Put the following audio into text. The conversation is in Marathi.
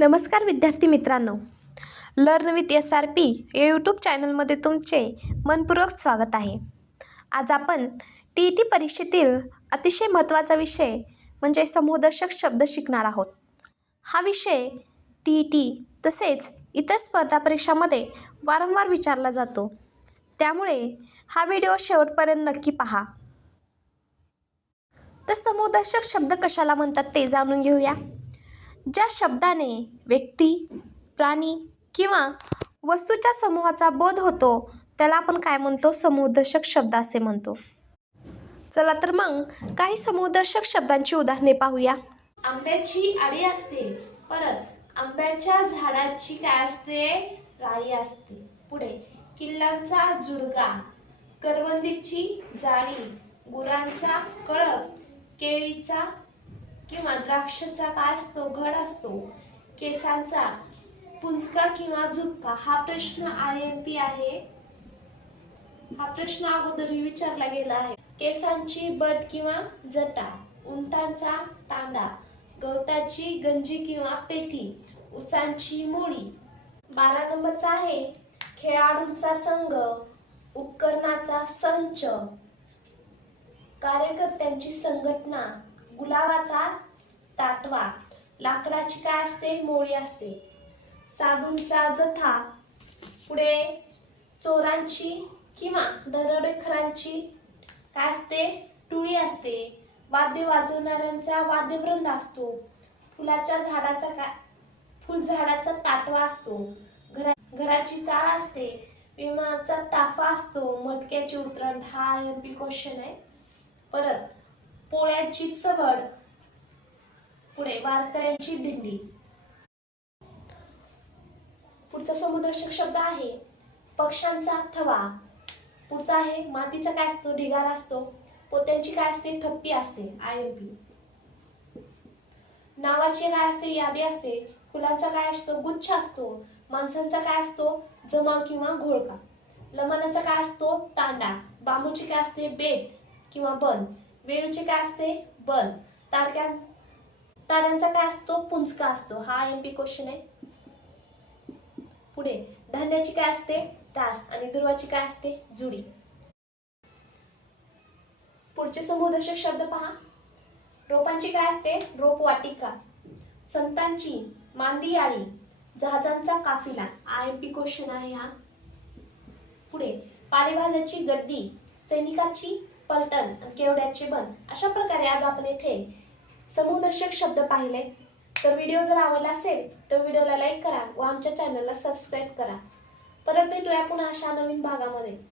नमस्कार विद्यार्थी मित्रांनो, लर्न विथ SRP या यूट्यूब चॅनलमध्ये तुमचे मनपूर्वक स्वागत आहे. आज आपण TET परीक्षेतील अतिशय महत्त्वाचा विषय म्हणजे समूहदर्शक शब्द शिकणार आहोत. हा विषय TET तसेच इतर स्पर्धा परीक्षांमध्ये वारंवार विचारला जातो, त्यामुळे हा व्हिडिओ शेवटपर्यंत नक्की पहा. तर समूहदर्शक शब्द कशाला म्हणतात ते जाणून घेऊया. ज्या शब्दाने व्यक्ती, प्राणी किंवा वस्तूच्या समूहाचा बोध होतो त्याला आपण काय म्हणतो? समूहदर्शक शब्द असे म्हणतो. चला तर मग काही समूहदर्शक शब्दांची उदाहरणे पाहूया. आंब्याची आडी असते, परत आंब्याच्या झाडाची काय असते? राई असते. पुढे किल्ल्यांचा जुडगा, करवंदीची जाळी, गुरांचा कळप, केळीचा किंवा द्राक्षाचा काय असतो? घड असतो. केसांचा पुंजका किंवा झुपका. हा प्रश्न IMP आहे. हा प्रश्न अगोदरही विचारला गेला आहे. केसांची बट किंवा जटा, उंटांचा तांडा, गवताची गंजी किंवा पेटी, उसांची मोळी. 12 नंबरचा आहे खेळाडूंचा संघ, उपकरणाचा संच, कार्यकर्त्यांची संघटना, गुलाबाचा ताटवा, लाकडाची काय असते? मोळी असते. साधूंचा जथा. पुढे चोरांची किंवा दरोडेखोरांची काय असते? टोळी असते. वाद्य वाजवणाऱ्यांचा वाद्यवृंद असतो. फुलाच्या झाडाचा फुलझाडाचा ताटवा असतो. घराची चाळ असते. विमानाचा ताफा असतो. मटक्याची उतरण. हा IMP क्वेश्चन आहे. परत पोळ्याची चवड. पुढे वारकऱ्यांची दिंडी. पुढचा समूहदर्शक शब्द आहे पक्ष्यांचा थवा. पुढचा आहे मातीचा काय असतो? ढिगारा असतो. पोत्यांची काय असते? थप्पी असते. IMP. नावाची काय असते? यादी असते. फुलांचा काय असतो? गुच्छ असतो. माणसांचा काय असतो? जमाव किंवा घोळका. लमानाचा काय असतो? तांडा. बांबूची काय असते? बेट किंवा बन. वेळूचे काय असते? बन. ताऱ्यांचा काय असतो? पुंजका असतो. हा IMP क्वेश्चन आहे. पुढे धान्याची काय असते? रास. आणि दुर्वाची काय असते? जुडी. पुढचे समूहदर्शक शब्द पहा. रोपांची काय असते? रोपवाटिका. संतांची मांदियाळी, जहाजांचा काफिला. IMP क्वेश्चन आहे हा. पुढे पालेभाज्याची गड्डी, सैनिकाची पलटण आणि केवड्याचे बन. अशा प्रकारे आज आपण येथे समूहदर्शक शब्द पाहिले. तर व्हिडिओ जर आवडला असेल तर व्हिडिओला लाईक करा व आमच्या चॅनलला सबस्क्राईब करा. परत भेटूया पुन्हा अशा नवीन भागामध्ये.